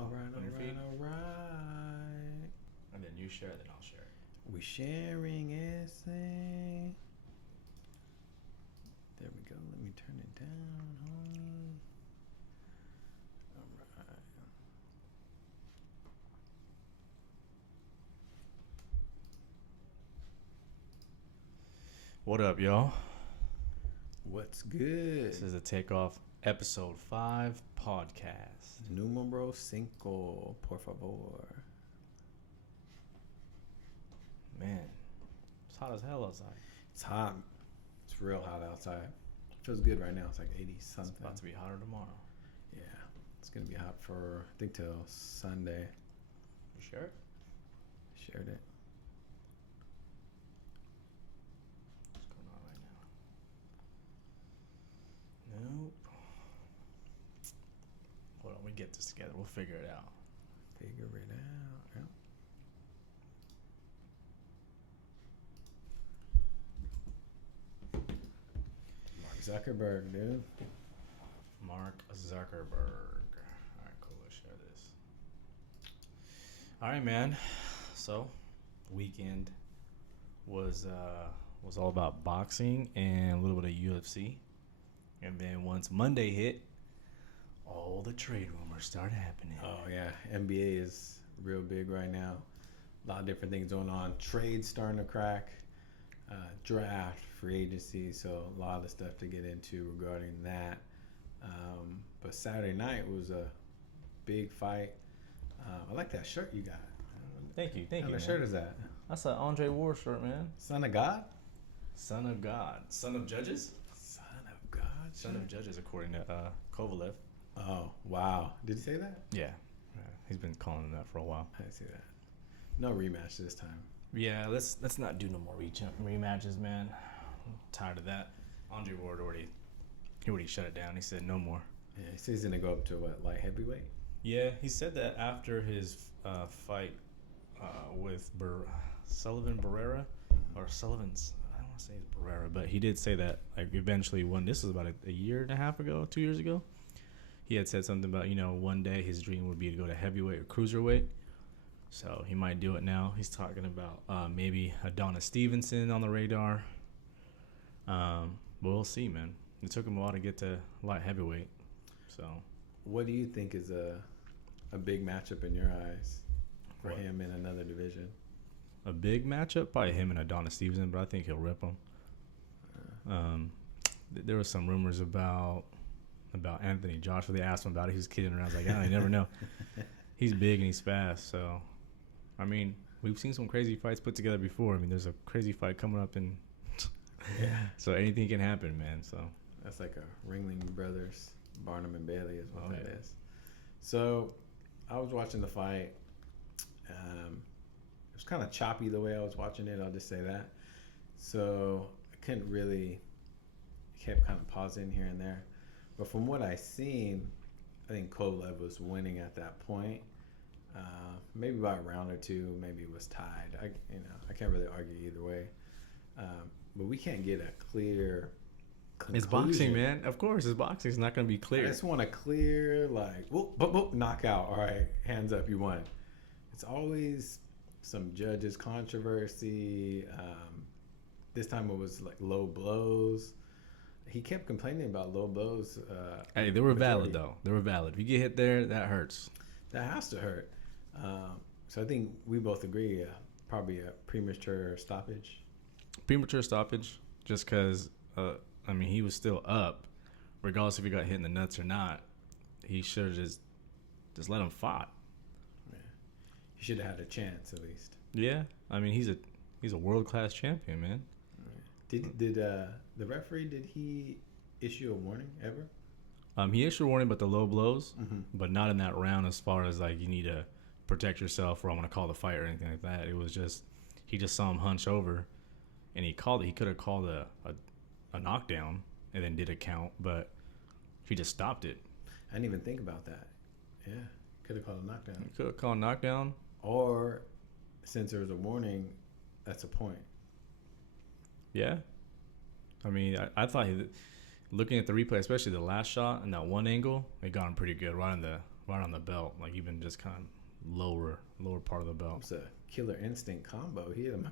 All right. And then you share, then I'll share. We sharing essay. There we go. Let me turn it down, homie. All right. What up, y'all? What's good? This is the Takeoff episode 5 podcast. Numero 5, por favor. Man, it's hot as hell outside. It's hot. It's real hot outside. Feels good right now. It's like 80 something. It's about to be hotter tomorrow. Yeah. It's going to be hot for, I think, till Sunday. You share it? Shared it. What's going on right now? Nope. Hold on, we get this together. We'll figure it out. Figure it out. Yep. Mark Zuckerberg, dude. Mark Zuckerberg. All right, cool. Let's share this. All right, man. So, weekend was all about boxing and a little bit of UFC. And then once Monday hit, all the trade rumors started happening. Oh, yeah. NBA is real big right now. A lot of different things going on. Trades starting to crack. Draft, free agency. So, a lot of stuff to get into regarding that. But Saturday night was a big fight. I like that shirt you got. Thank you. What kind of shirt is that? That's an Andre Ward shirt, man. Son of God? Son of God. Son of Judges? Son of God. Son of Judges, according to Kovalev. Oh, wow. Did he say that? Yeah. He's been calling him that for a while. I see that. No rematch this time. Yeah, let's not do no more rematches, man. I'm tired of that. Andre Ward already shut it down. He said no more. Yeah, he says he's going to go up to what, light heavyweight? Yeah, he said that after his fight with Sullivan Barrera, or Sullivan's, I don't want to say it's Barrera, but he did say that like eventually this was about a year and a half ago, 2 years ago. He had said something about, one day his dream would be to go to heavyweight or cruiserweight. So he might do it now. He's talking about maybe Adonis Stevenson on the radar. But we'll see, man. It took him a while to get to light heavyweight. So, what do you think is a big matchup in your eyes for him in another division? A big matchup? Probably him and Adonis Stevenson, but I think he'll rip him. There was some rumors about Anthony Joshua. They asked him about it. He was kidding around. I was like, you never know. He's big and he's fast. So, I mean, we've seen some crazy fights put together before. I mean, there's a crazy fight coming up, and so anything can happen, man. So that's like a Ringling Brothers, Barnum and Bailey is what that is. So I was watching the fight. It was kind of choppy the way I was watching it. I'll just say that. So I couldn't really. Kept kind of pausing here and there. But from what I seen, I think Kovalev was winning at that point. Maybe by a round or two, maybe it was tied. I can't really argue either way. But we can't get a clear conclusion. It's boxing, man. Of course, it's boxing. It's not going to be clear. I just want a clear, whoop, knockout. All right, hands up, you won. It's always some judges' controversy. This time it was like low blows. He kept complaining about low blows. Hey, they were valid, though. They were valid. If you get hit there, that hurts. That has to hurt. So I think we both agree, probably a premature stoppage. Premature stoppage, just because, he was still up. Regardless if he got hit in the nuts or not, he should have just let him fight. Yeah. He should have had a chance, at least. Yeah. He's a world-class champion, man. Did the referee, did he issue a warning ever? He issued a warning about the low blows, but not in that round as far as like you need to protect yourself or I'm going to call the fight or anything like that. It was just he just saw him hunch over and he called it. He could have called a knockdown and then did a count, but he just stopped it. I didn't even think about that. Yeah, could have called a knockdown. He could have called a knockdown. Or since there was a warning, that's a point. Yeah. I thought looking at the replay, especially the last shot and that one angle, it got him pretty good right right on the belt, like even just kind of lower part of the belt. It was a Killer Instinct combo. He hit him.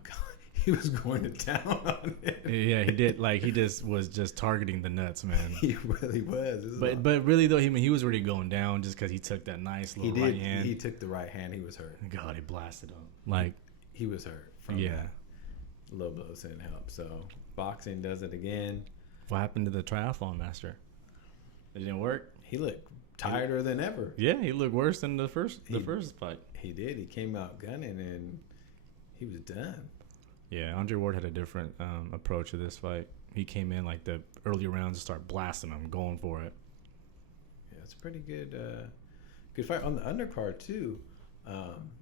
He was going to town on it. Yeah, he did. Like he was just targeting the nuts, man. He really was. But really though, he was already going down just because he took that nice little right hand. He took the right hand. He was hurt. God, he blasted him. Like he was hurt. From low blows didn't help. So boxing does it again. What happened to the triathlon master? It didn't work. He looked tireder than ever. Yeah, he looked worse than the first fight. He did. He came out gunning and he was done. Yeah, Andre Ward had a different approach to this fight. He came in like the early rounds and started blasting him, going for it. Yeah, it's a pretty good fight on the undercard too.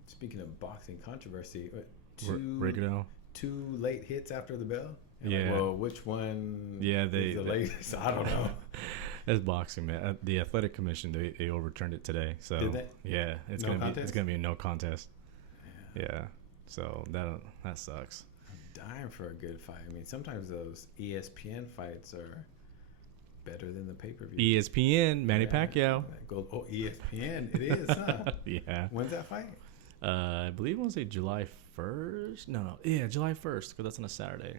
Speaking of boxing controversy, two late hits after the bell. Yeah. Well, which one? Yeah, is the latest? I don't know. That's boxing, man. The athletic commission they overturned it today. So did they? Yeah, it's gonna be a no contest. Yeah. So that sucks. I'm dying for a good fight. I mean, sometimes those ESPN fights are better than the pay-per-view. ESPN, Manny Pacquiao. ESPN, it is, huh? Yeah. When's that fight? I believe I want to say July 1st. No. Yeah, July 1st, because that's on a Saturday.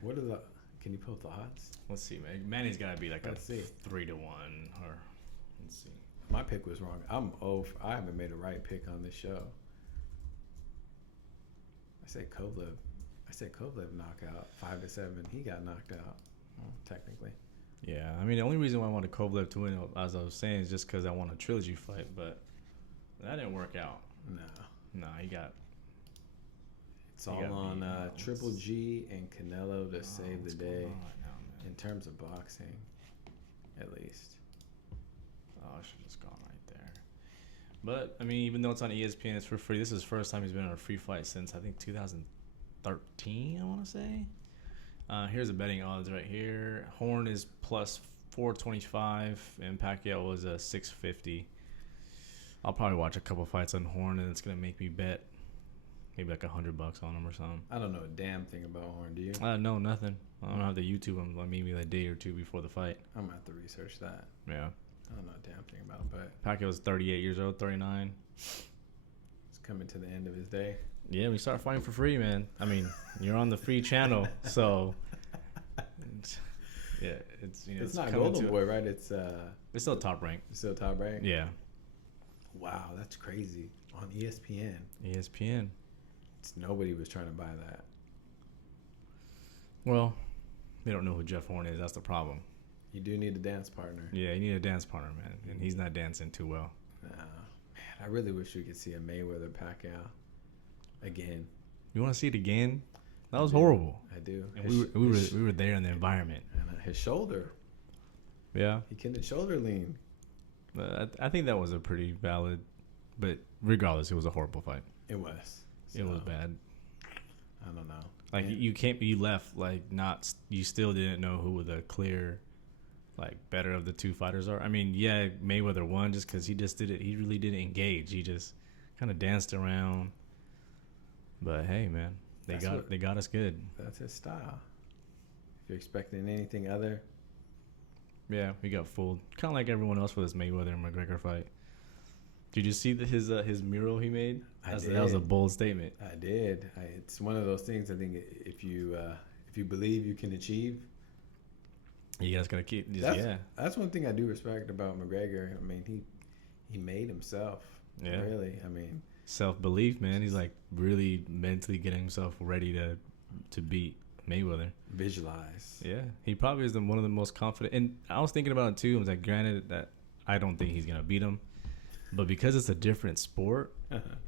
Can you pull up the odds? Let's see, man. Manny's got to be like let's see. 3-1 or let's see. My pick was wrong. I haven't made a right pick on this show. I said Kovalev knockout 5-7. He got knocked out. Well, technically. Yeah, I mean the only reason why I wanted Kovalev to win, as I was saying, is just because I want a trilogy fight, but that didn't work out. No, he got. It's all on Triple G and Canelo to save the day in terms of boxing, at least. Oh, I should have just gone right there. But I mean, even though it's on ESPN, it's for free. This is the first time he's been on a free fight since I think 2013. I want to say. Here's the betting odds right here. Horn is plus 425, and Pacquiao was a 650. I'll probably watch a couple fights on Horn, and it's gonna make me bet maybe like $100 on him or something. I don't know a damn thing about Horn. Do you? No, nothing. I don't have the YouTube on maybe a day or two before the fight. I'm gonna have to research that. Yeah. I don't know a damn thing about him, but Pacquiao's 38 years old, 39. He's coming to the end of his day. Yeah, we start fighting for free, man. I mean, you're on the free channel, so yeah, it's not Golden Boy, right? It's still top rank. It's still top rank. Yeah. Wow, that's crazy on ESPN. ESPN. Nobody was trying to buy that. Well, they don't know who Jeff Horn is. That's the problem. You do need a dance partner. Yeah, you need a dance partner, man, and he's not dancing too well. Man, I really wish we could see a Mayweather Pacquiao again. You want to see it again? That was horrible. I do. And we were there in the environment. And his shoulder. Yeah. He couldn't shoulder lean. I think that was a pretty valid, but regardless, it was a horrible fight. It was. It was bad. I don't know. Like you left like you still didn't know who the clear, like better of the two fighters are. I mean, yeah, Mayweather won just because he really didn't engage. He just kind of danced around. But hey, man, they got us good. That's his style. If you're expecting anything other. Yeah, we got fooled. Kind of like everyone else for this Mayweather and McGregor fight. Did you see his mural he made? That was a bold statement. I did. It's one of those things. I think if you believe you can achieve, you guys gotta keep. That's one thing I do respect about McGregor. I mean, he made himself. Yeah. Really. I mean, self-belief, man. He's like really mentally getting himself ready to beat Mayweather. Visualize. Yeah, he probably is one of the most confident. And I was thinking about it too. I was like, granted that I don't think he's gonna beat him, but because it's a different sport,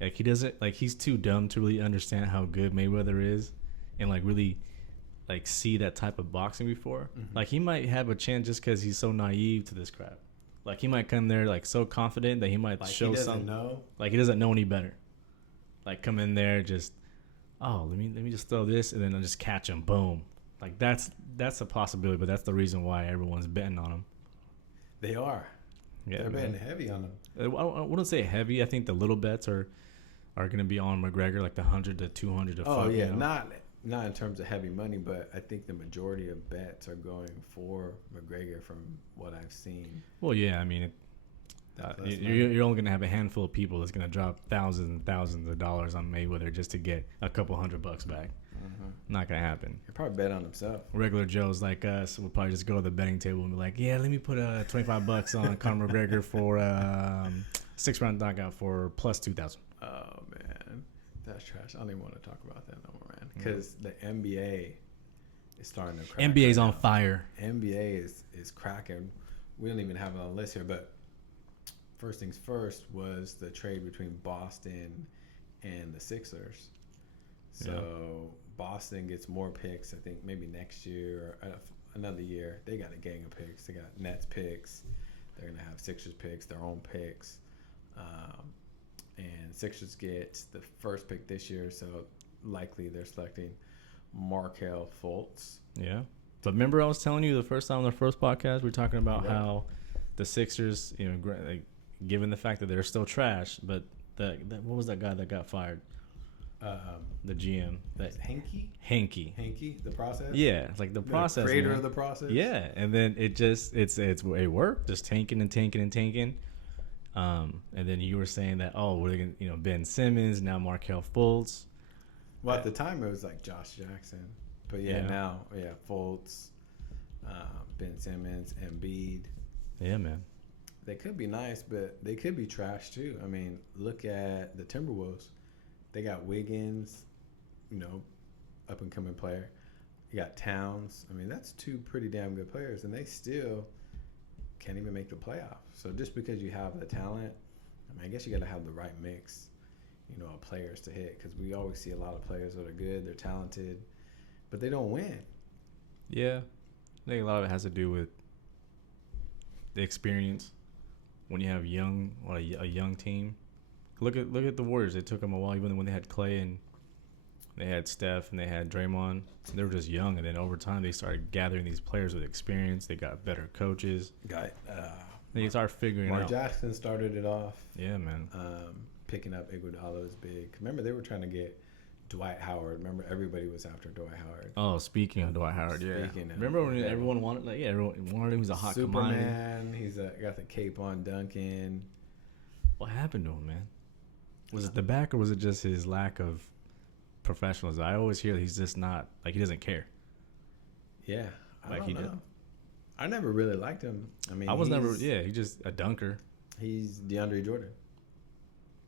like he's too dumb to really understand how good Mayweather is, and like really like see that type of boxing before. Mm-hmm. Like he might have a chance just because he's so naive to this crap. Like he might come there like so confident that he might show something. Like he doesn't know any better. Like come in there just, let me just throw this and then I'll just catch him. Boom. Like that's a possibility, but that's the reason why everyone's betting on him. They are. Yeah, they're betting heavy on him. I wouldn't say heavy. I think the little bets are going to be on McGregor, like the 100 to 200 to 5. Oh yeah, not in terms of heavy money, but I think the majority of bets are going for McGregor from what I've seen. Well, yeah, I mean, You're only gonna have a handful of people that's gonna drop thousands and thousands of dollars on Mayweather just to get a couple $100 back. Mm-hmm. Not gonna happen. He'll probably bet on himself. Regular Joes like us will probably just go to the betting table and be like, "Yeah, let me put $25 on Conor McGregor for 6-round knockout for plus 2,000." Oh man, that's trash. I don't even want to talk about that no more, man. Because the NBA is starting to crack. NBA's on fire. NBA is cracking. We don't even have it on the list here, but first things first was the trade between Boston and the Sixers. So Boston gets more picks, I think maybe next year or another year. They got a gang of picks. They got Nets picks. They're going to have Sixers picks, their own picks. And Sixers get the first pick this year, so likely they're selecting Markelle Fultz. Yeah. But remember I was telling you the first time on the first podcast, we were talking about how the Sixers, like, given the fact that they're still trash, but what was that guy that got fired? The GM. Henke. The process? Yeah, it's like the process. Creator of the process? Yeah, and then it worked, just tanking. And then you were saying that, we're gonna, Ben Simmons, now Markelle Fultz. Well, at the time it was like Josh Jackson. But now, Fultz, Ben Simmons, Embiid. Yeah, man. They could be nice, but they could be trash too. I mean, look at the Timberwolves. They got Wiggins, up and coming player. You got Towns. I mean, that's two pretty damn good players, and they still can't even make the playoffs. So just because you have the talent, I guess you got to have the right mix, of players to hit. Because we always see a lot of players that are good, they're talented, but they don't win. Yeah, I think a lot of it has to do with the experience. When you have a young team, look at the Warriors. It took them a while, even when they had Clay and they had Steph and they had Draymond. They were just young, and then over time they started gathering these players with experience. They got better coaches. They started figuring Mark out. Jackson started it off. Yeah, man. Picking up Iguodala's big. Remember, they were trying to get Dwight Howard. Remember, everybody was after Dwight Howard. Oh, speaking of Dwight Howard, remember when everyone wanted, everyone wanted him? He was a hot commodity. Superman. He's got the cape on, Duncan. What happened to him, man? Was it the back, or was it just his lack of professionalism? I always hear that he's just not, he doesn't care. Yeah, I don't know. I never really liked him. I mean, he's just a dunker. He's DeAndre Jordan,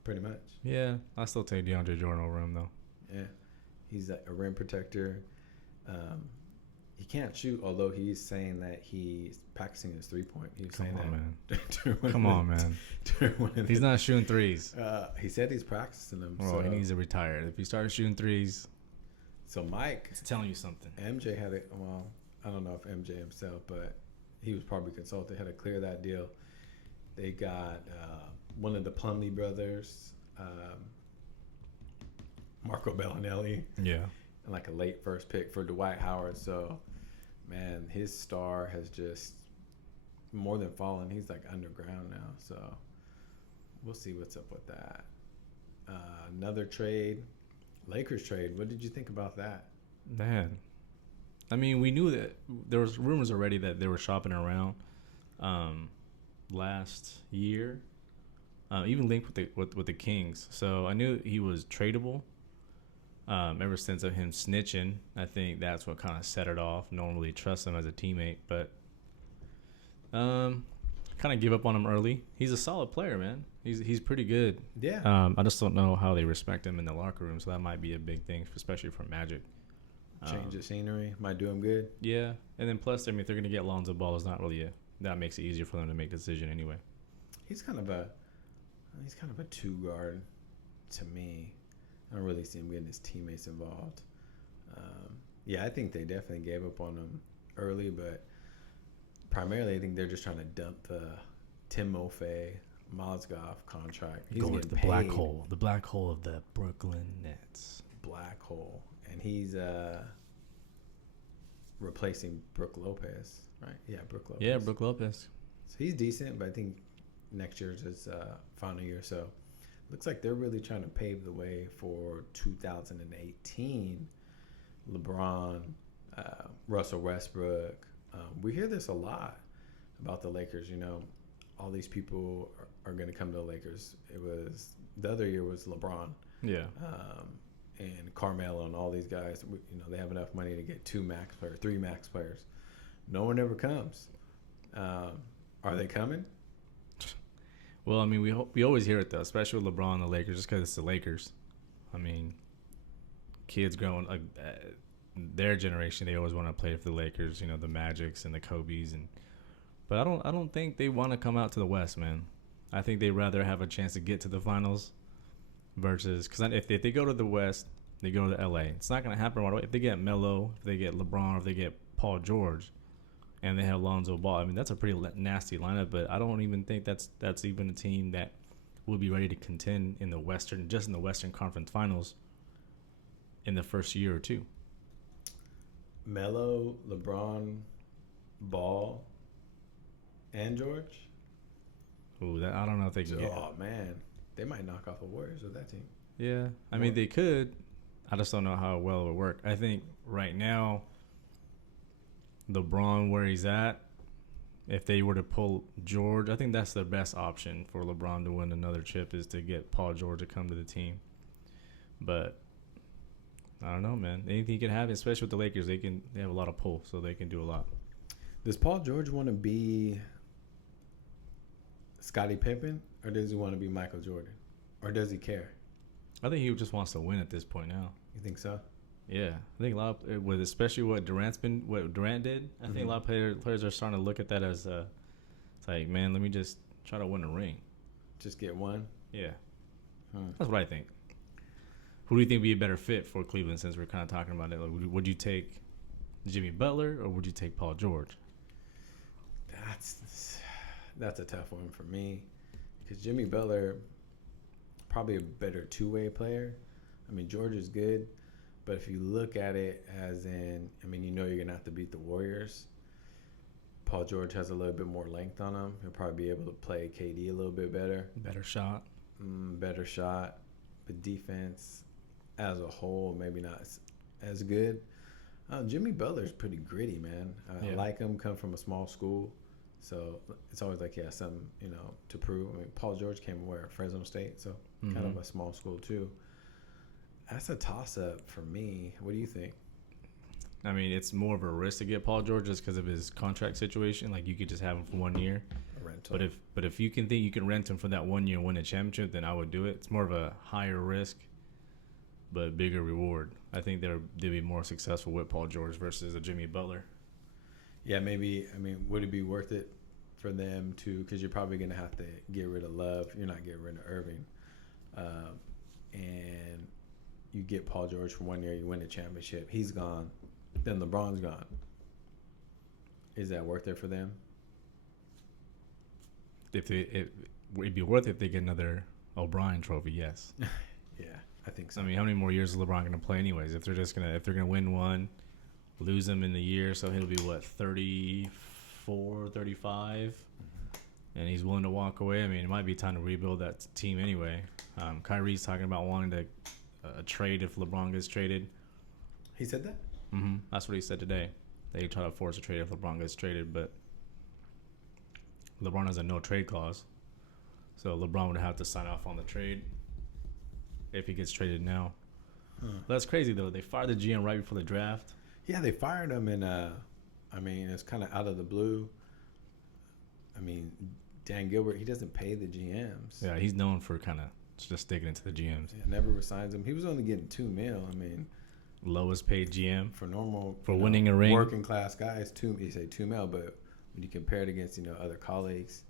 pretty much. Yeah, I still take DeAndre Jordan over him, though. Yeah, he's a rim protector. He can't shoot, although he's saying that he's practicing his 3-point. He was saying that. Come on, man. He's not shooting threes. He said he's practicing them. So he needs to retire. If he started shooting threes. So Mike. It's telling you something. MJ had it. Well, I don't know if MJ himself, but he was probably consulted, had to clear that deal. They got one of the Plumlee brothers, Marco Bellinelli. Yeah. And a late first pick for Dwight Howard. So, man, his star has just more than fallen. He's underground now. So, we'll see what's up with that. Another trade, Lakers trade. What did you think about that? Man, I mean, we knew that there was rumors already that they were shopping around last year, even linked with the Kings. So I knew he was tradable. Ever since of him snitching, I think that's what kind of set it off. No one really trusts him as a teammate, but kind of give up on him early. He's a solid player, man. He's pretty good. Yeah. I just don't know how they respect him in the locker room, so that might be a big thing, especially for Magic. Change of scenery might do him good. Yeah, and then plus, if they're going to get Lonzo Ball, it's not really that makes it easier for them to make a decision anyway. He's kind of a two guard to me. I don't really see him getting his teammates involved. I think they definitely gave up on him early, but primarily I think they're just trying to dump the Timofey Mozgov contract. He's going to the black hole of the Brooklyn Nets. Black hole, and he's replacing Brook Lopez, right? Yeah, Brook Lopez. Yeah, Brook Lopez. So he's decent, but I think next year's his final year, so. Looks like they're really trying to pave the way for 2018. LeBron, Russell Westbrook. We hear this a lot about the Lakers, all these people are going to come to the Lakers. It was the other year was LeBron. Yeah. And Carmelo and all these guys. You know, they have enough money to get 3 max players. No one ever comes. Are they coming? Well, I mean, we always hear it though, especially with LeBron and the Lakers, just because it's the Lakers. I mean, kids growing like their generation, they always want to play for the Lakers. You know, the Magics and the Kobe's, but I don't think they want to come out to the West, man. I think they'd rather have a chance to get to the finals versus because if they go to the West, they go to LA. It's not going to happen right away. If they get Melo, if they get LeBron, or if they get Paul George, and they have Lonzo Ball, I mean that's a pretty nasty lineup. But I don't even think that's even a team that will be ready to contend in the Western Conference Finals in the first year or two. Melo, LeBron, Ball, and George. Ooh, I don't know if they can get. Oh man, they might knock off the Warriors with that team. Yeah, I mean they could. I just don't know how well it would work. I think right now, LeBron where he's at, if they were to pull George, I think that's the best option for LeBron to win another chip is to get Paul George to come to the team. But I don't know, man. Anything can happen, especially with the Lakers. They have a lot of pull, so they can do a lot. Does Paul George want to be Scottie Pippen, or does he want to be Michael Jordan, or does he care? I think he just wants to win at this point now. You think so? Yeah, I think a lot of, with especially what Durant did. I think a lot of players are starting to look at that as it's like, man, let me just try to win a ring. Just get one. Yeah, that's what I think. Who do you think would be a better fit for Cleveland? Since we're kind of talking about it, like, would you take Jimmy Butler or would you take Paul George? That's a tough one for me because Jimmy Butler probably a better two-way player. I mean, George is good. But if you look at it as in, I mean, you know you're going to have to beat the Warriors. Paul George has a little bit more length on him. He'll probably be able to play KD a little bit better. Better shot. But defense as a whole, maybe not as good. Jimmy Butler's pretty gritty, man. I like him, come from a small school. So it's always like he has something, to prove. I mean, Paul George came from Fresno State, so kind of a small school too. That's a toss-up for me. What do you think? I mean, it's more of a risk to get Paul George just because of his contract situation. Like, you could just have him for 1 year. A rental. But if you can think you can rent him for that 1 year and win a championship, then I would do it. It's more of a higher risk, but bigger reward. I think they'd be more successful with Paul George versus a Jimmy Butler. Yeah, maybe. I mean, would it be worth it for them to? Because you're probably going to have to get rid of Love. You're not getting rid of Irving, and you get Paul George for 1 year. You win a championship. He's gone. Then LeBron's gone. Is that worth it for them? It'd be worth it if they get another O'Brien trophy. Yes. Yeah, I think so. I mean, how many more years is LeBron going to play anyways? If they're gonna win one, lose him in the year, so he'll be 34, 35, and he's willing to walk away. I mean, it might be time to rebuild that team anyway. Kyrie's talking about wanting to trade if LeBron gets traded. He said that? Mm-hmm. That's what he said today. They try to force a trade if LeBron gets traded, but LeBron has a no trade clause, so LeBron would have to sign off on the trade if he gets traded now. That's crazy though. They fired the GM right before the draft. Yeah, they fired him, and I mean, it's kind of out of the blue. I mean, Dan Gilbert, he doesn't pay the GMs. Yeah, he's known for kind of just sticking into the GMs. Yeah, never resigns him. He was only getting $2 million. I mean, lowest paid GM for normal winning a ring. Working class guys, you say $2 million, but when you compare it against other colleagues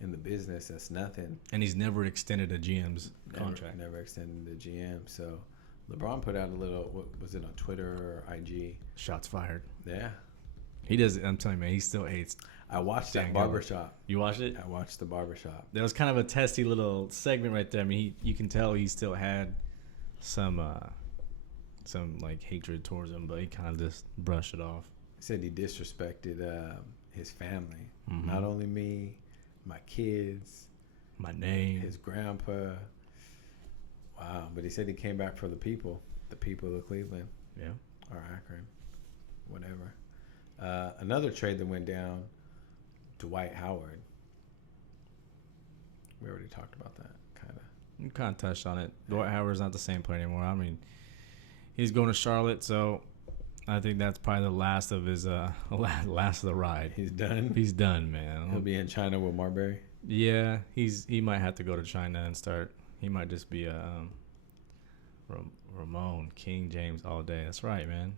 in the business, that's nothing. And he's never extended a GM's contract. Never extended the GM. So LeBron put out a little, what was it, on Twitter or IG? Shots fired. Yeah. He does. I'm telling you, man, he still hates. I watched that barbershop. You watched it? I watched the barbershop. There was kind of a testy little segment right there. I mean, you can tell he still had some like hatred towards him, but he kind of just brushed it off. He said he disrespected his family. Mm-hmm. Not only me, my kids, my name, his grandpa. Wow. But he said he came back for the people of Cleveland. Yeah. Or Akron. Whatever. Another trade that went down, Dwight Howard. We already talked about that, kind of. You kind of touched on it. Dwight Howard's not the same player anymore. I mean, he's going to Charlotte, so I think that's probably the last of his last of the ride. He's done. He's done, man. He'll be in China with Marbury. Yeah, he might have to go to China and start. He might just be a Ramon King James all day. That's right, man.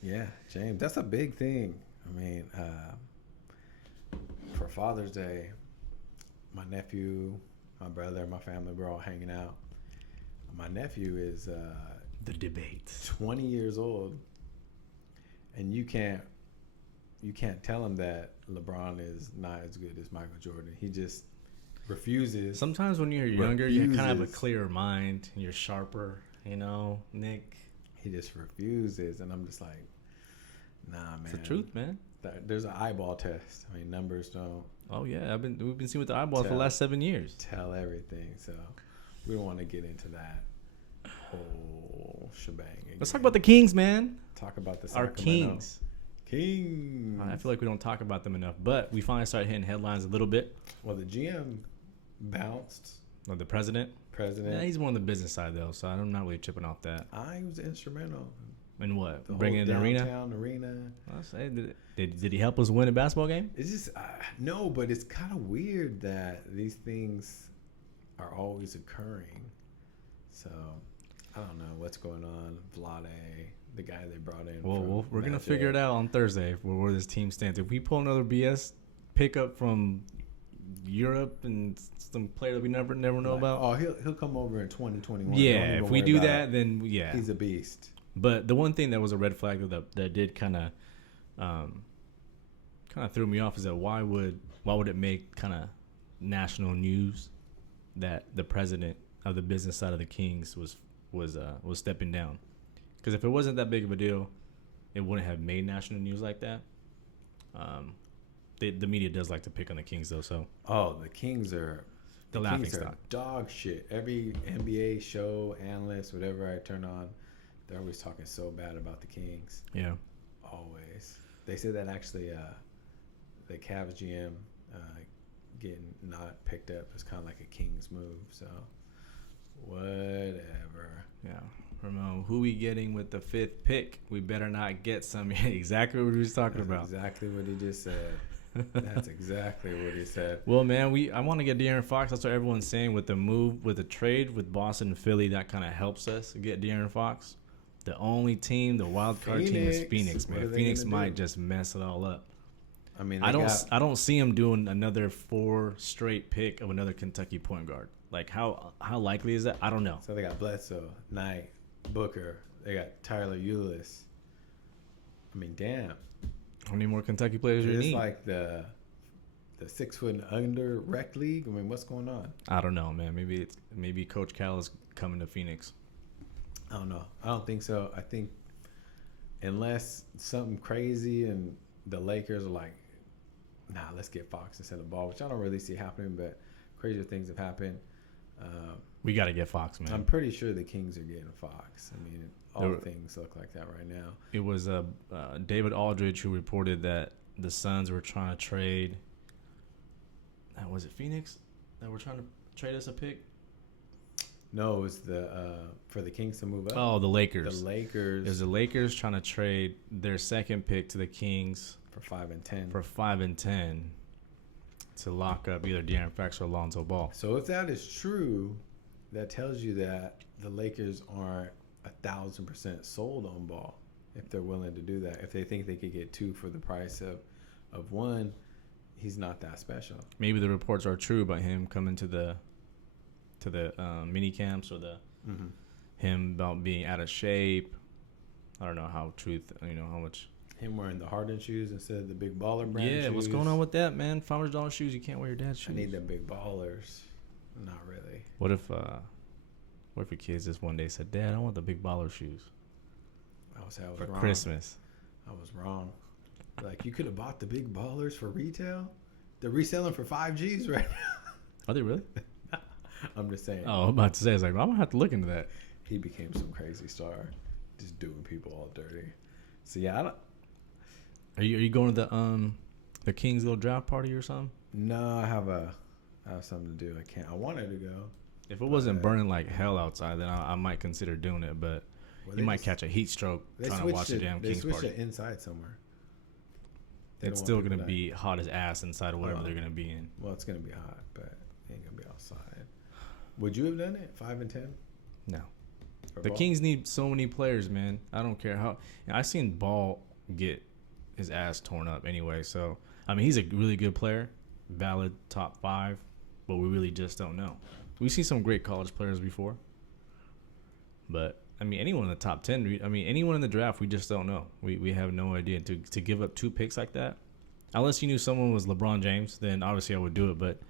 Yeah, James. That's a big thing. I mean, for Father's Day, my nephew, my brother, my family, we're all hanging out. My nephew is the debate. 20 years old, and you can't tell him that LeBron is not as good as Michael Jordan. He just refuses. Sometimes when you're younger, you kind of have a clearer mind and you're sharper, Nick. He just refuses, and I'm just like, nah, man. It's the truth, man. There's an eyeball test. I mean, numbers don't. Oh yeah, we've been seeing with the eyeballs for the last 7 years. Tell everything, so we don't want to get into that whole shebang. Again. Let's talk about the Kings, man. Talk about the Our Kings. Kings. I feel like we don't talk about them enough, but we finally started hitting headlines a little bit. Well, the GM bounced. Oh, the president. Yeah, he's more on the business side though, so I'm not really tripping off that. I was instrumental. In what? The Bringing in the arena. Downtown arena. I'll say, did he help us win a basketball game? It's just no, but it's kind of weird that these things are always occurring. So I don't know what's going on. Vlad, the guy they brought in. Well, we're gonna figure it out on Thursday where this team stands. If we pull another BS pickup from Europe and some player that we never know about. Oh, he'll come over in 2021. Yeah, if we do that, then yeah, he's a beast. But the one thing that was a red flag that did kind of threw me off is that why would it make kind of national news that the president of the business side of the Kings was stepping down? Because if it wasn't that big of a deal, it wouldn't have made national news like that. The media does like to pick on the Kings though, so the Kings are the laughing stock. Dog shit. Every NBA show, analyst, whatever I turn on, they're always talking so bad about the Kings. Yeah. Always. They said that actually the Cavs GM getting not picked up is kind of like a Kings move. So, whatever. Yeah. Ramon, who we getting with the 5th pick? We better not get some. Exactly what he was talking about. Exactly what he just said. That's exactly what he said. Well, man, I want to get De'Aaron Fox. That's what everyone's saying with the trade with Boston and Philly. That kind of helps us get De'Aaron Fox. The only team, the wild card team, is Phoenix, man. Phoenix might just mess it all up. I mean, I don't see him doing another 4 straight pick of another Kentucky point guard. Like how likely is that? I don't know. So they got Bledsoe, Knight, Booker. They got Tyler Ulis. I mean, damn. How many more Kentucky players do you need? It's like the 6 foot and under rec league. I mean, what's going on? I don't know, man. Maybe Coach Cal is coming to Phoenix. I don't know. I don't think so. I think unless something crazy and the Lakers are like, nah, let's get Fox instead of Ball, which I don't really see happening, but crazier things have happened. We got to get Fox, man. I'm pretty sure the Kings are getting Fox. I mean, all things look like that right now. It was David Aldridge who reported that the Suns were trying to trade. Was it Phoenix that were trying to trade us a pick? No, it was for the Kings to move up. Oh, the Lakers. The Lakers. It was the Lakers trying to trade their 2nd pick to the Kings for 5 and 10. For 5 and 10 to lock up either De'Aaron Fox or Alonzo Ball. So if that is true, that tells you that the Lakers aren't 1,000% sold on Ball. If they're willing to do that, if they think they could get 2 for the price of 1, he's not that special. Maybe the reports are true about him coming to the mini camps or him about being out of shape. I don't know how how much. Him wearing the Harden shoes instead of the big baller brand shoes. Yeah, what's going on with that, man? $500 shoes, you can't wear your dad's shoes. I need the big ballers. Not really. What if your kids just one day said, Dad, I want the big baller shoes for wrong. Christmas? I was wrong. Like, you could have bought the big ballers for retail. They're reselling for $5 right now. Are they really? I'm just saying. Oh, I'm about to say, I'm gonna have to look into that. He became some crazy star, just doing people all dirty. So yeah, I don't. Are you going to the Kings little draft party or something? No, I have I have something to do. I can't. I wanted to go. If it wasn't burning like hell outside, then I might consider doing it. But you might catch a heat stroke trying to watch the damn Kings party. They switched it inside somewhere. It's still going to be hot as ass inside of whatever they're going to be in. Well, it's going to be hot, but it ain't going to be outside. Would you have done it 5 and 10? No. The Kings need so many players, man. I don't care how. I seen Ball get his ass torn up anyway. So, I mean, he's a really good player, valid top 5, but we really just don't know. We've seen some great college players before, but I mean, anyone in the top 10. I mean, anyone in the draft, we just don't know. We have no idea to give up 2 picks like that. Unless you knew someone was LeBron James, then obviously I would do it. But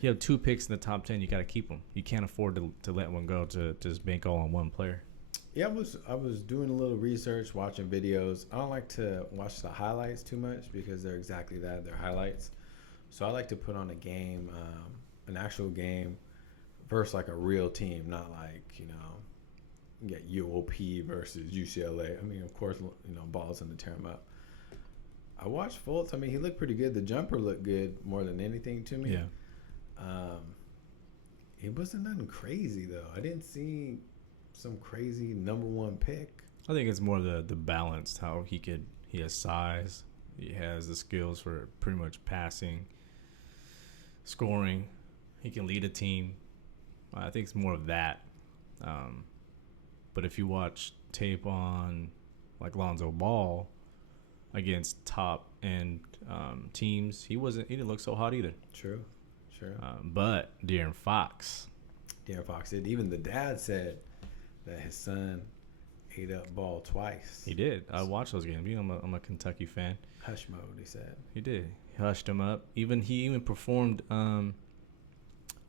you have 2 picks in the top 10, you got to keep them. You can't afford to let one go to just bank all on one player. Yeah, I was doing a little research, watching videos. I don't like to watch the highlights too much because they're exactly that. They're highlights. So I like to put on a game, an actual game, versus like a real team, not like, you get UOP versus UCLA. I mean, of course, Ball's going to tear him up. I watched Fultz. I mean, he looked pretty good. The jumper looked good more than anything to me. Yeah. It wasn't nothing crazy, though. I didn't see some crazy number 1 pick. I think it's more the balance, how he has size. He has the skills for pretty much passing, scoring. He can lead a team. I think it's more of that. But if you watch tape on like Lonzo Ball against top end teams, he didn't look so hot either. True. But De'Aaron Fox did. Even the dad said that his son ate up Ball twice. He did. I watched those games. I'm a Kentucky fan. Hush mode, he said. He did. He hushed him up. He even performed in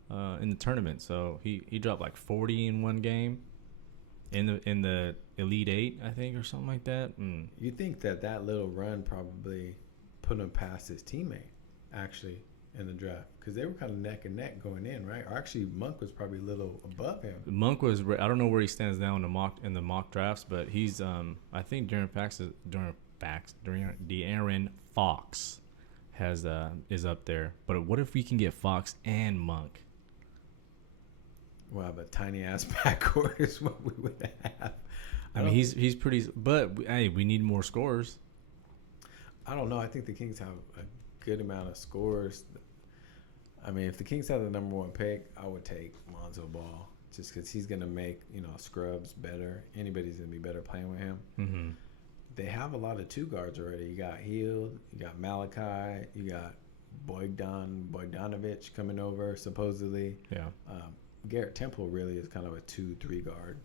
the tournament. So he dropped like 40 in one game. In the Elite 8, I think, or something like that. You think that little run probably put him past his teammate, actually, in the draft? Because they were kind of neck and neck going in, right? Or actually, Monk was probably a little above him. Monk was. I don't know where he stands now in the mock drafts, but he's. I think De'Aaron Fox is up there. But what if we can get Fox and Monk? Wow, but tiny ass backcourt is what we would have. I mean, he's pretty, but hey, we need more scorers. I don't know. I think the Kings have a good amount of scorers. I mean, if the Kings have the number 1 pick, I would take Lonzo Ball just because he's gonna make scrubs better. Anybody's gonna be better playing with him. Mm-hmm. They have a lot of 2 guards already. You got Hield, you got Malachi, you got Bogdanovic coming over supposedly. Yeah. Garrett Temple really is kind of a 2-3 guard.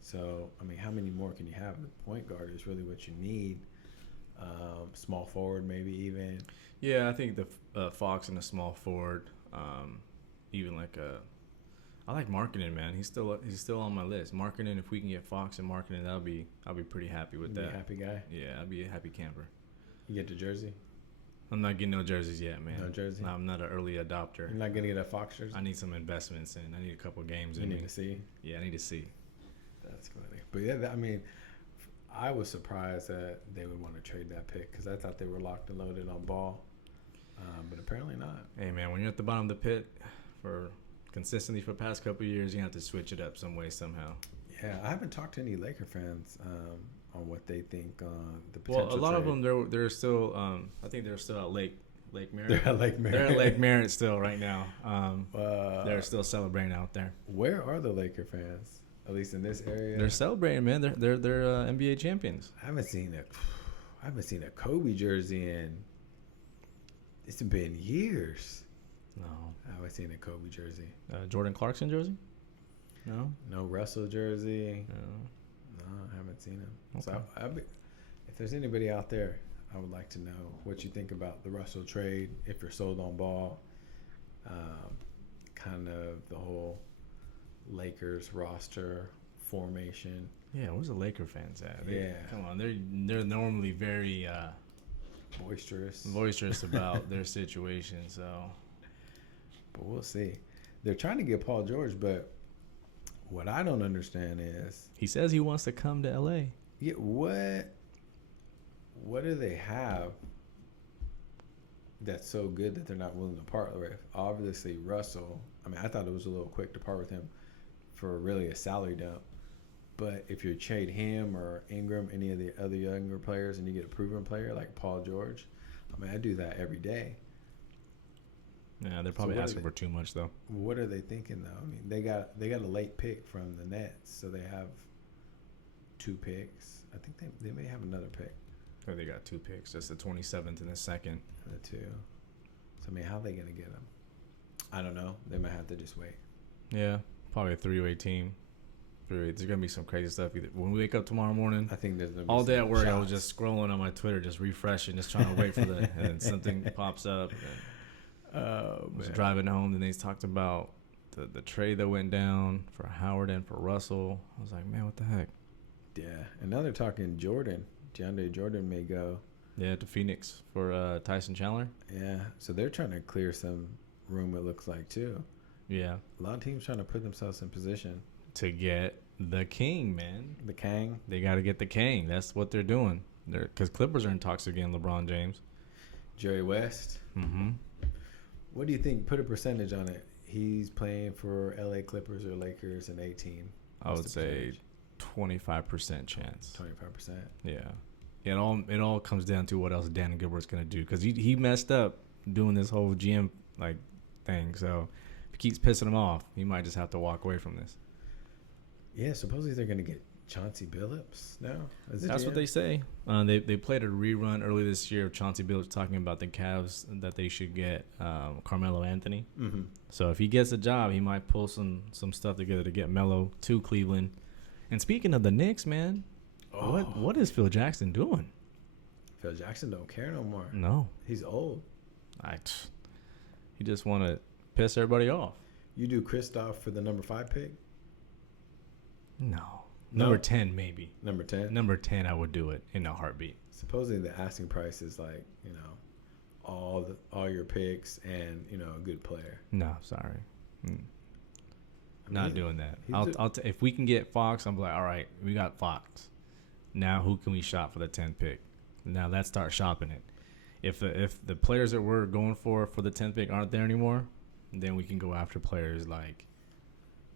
So, I mean, how many more can you have? The point guard is really what you need. Small forward maybe even. Yeah, I think the Fox and the small forward, even like I like Markkanen, man. He's still on my list. Markkanen, if we can get Fox and Markkanen, I'll be pretty happy with that. Be a happy guy? Yeah, I'll be a happy camper. You get the jersey? I'm not getting no jerseys yet, man. No jersey? No, I'm not an early adopter. You're not going to get a Fox jersey? I need some investments in. I need a couple games in. You need to see? Yeah, I need to see. That's funny. But yeah, I mean, I was surprised that they would want to trade that pick because I thought they were locked and loaded on Ball. But apparently not. Hey, man, when you're at the bottom of the pit for consistently for the past couple of years, you have to switch it up some way, somehow. Yeah, I haven't talked to any Laker fans on what they think on the potential Well, a lot trade. of them, they're still, I think they're still at Lake Merritt. They're at Lake Merritt. They're at Lake Merritt still right now. They're still celebrating out there. Where are the Laker fans? At least in this area. They're celebrating, man. They're NBA champions. I haven't seen a Kobe jersey in. It's been years. No. I haven't seen a Kobe jersey. Jordan Clarkson jersey? No. No Russell jersey. No. No, I haven't seen him. Okay. So if there's anybody out there, I would like to know what you think about the Russell trade. If you're sold on Ball, kind of the whole Lakers roster formation. Yeah, where's the Laker fans at? Yeah. Come on, they're normally very boisterous about their situation. So, but we'll see. They're trying to get Paul George, but what I don't understand is he says he wants to come to LA. Yeah, what do they have that's so good that they're not willing to part with. Obviously, Russell. I mean, I thought it was a little quick to part with him for really a salary dump. But if you trade him or Ingram, any of the other younger players, and you get a proven player like Paul George, I mean, I do that every day. Yeah, they're probably asking for too much though. What are they thinking though? I mean, they got a late pick from the Nets, so they have 2 picks. I think they may have another pick. Or they got 2 picks, just the 27th and the 2nd. And the 2. So I mean, how are they gonna get them? I don't know. They might have to just wait. Yeah, probably a 3-way team. There's gonna be some crazy stuff. Either when we wake up tomorrow morning, I think there's gonna be all day some at work. shots. I was just scrolling on my Twitter, just refreshing, just trying to wait for the and something pops up. I was driving home, and they talked about the trade that went down for Howard and for Russell. I was like, man, what the heck? Yeah, and now they're talking Jordan. DeAndre Jordan may go. Yeah, to Phoenix for Tyson Chandler. Yeah, so they're trying to clear some room. It looks like too. Yeah, a lot of teams trying to put themselves in position to get the king, man. The Kang. They got to get the king. That's what they're doing. Because Clippers are in talks again. LeBron James, Jerry West. Mm-hmm. What do you think? Put a percentage on it. He's playing for LA Clippers or Lakers in 18. I would say 25% chance. 25%. Yeah. It all comes down to what else Dan Gilbert's gonna do, because he messed up doing this whole GM thing. So if he keeps pissing him off, he might just have to walk away from this. Yeah, supposedly they're gonna get Chauncey Billups now. That's what they say. They played a rerun early this year of Chauncey Billups talking about the Cavs that they should get Carmelo Anthony. Mm-hmm. So if he gets a job, he might pull some stuff together to get Melo to Cleveland. And speaking of the Knicks, man, what is Phil Jackson doing? Phil Jackson don't care no more. No, he's old. He just want to piss everybody off. You do Kristoff for the number 5 pick? No. Number 10, maybe. Number 10? Number 10, I would do it in a heartbeat. Supposedly the asking price is all your picks and, a good player. No, sorry. Not doing that. If we can get Fox, I'm like, all right, we got Fox. Now who can we shop for the 10th pick? Now let's start shopping it. If the players that we're going for the 10th pick aren't there anymore, then we can go after players like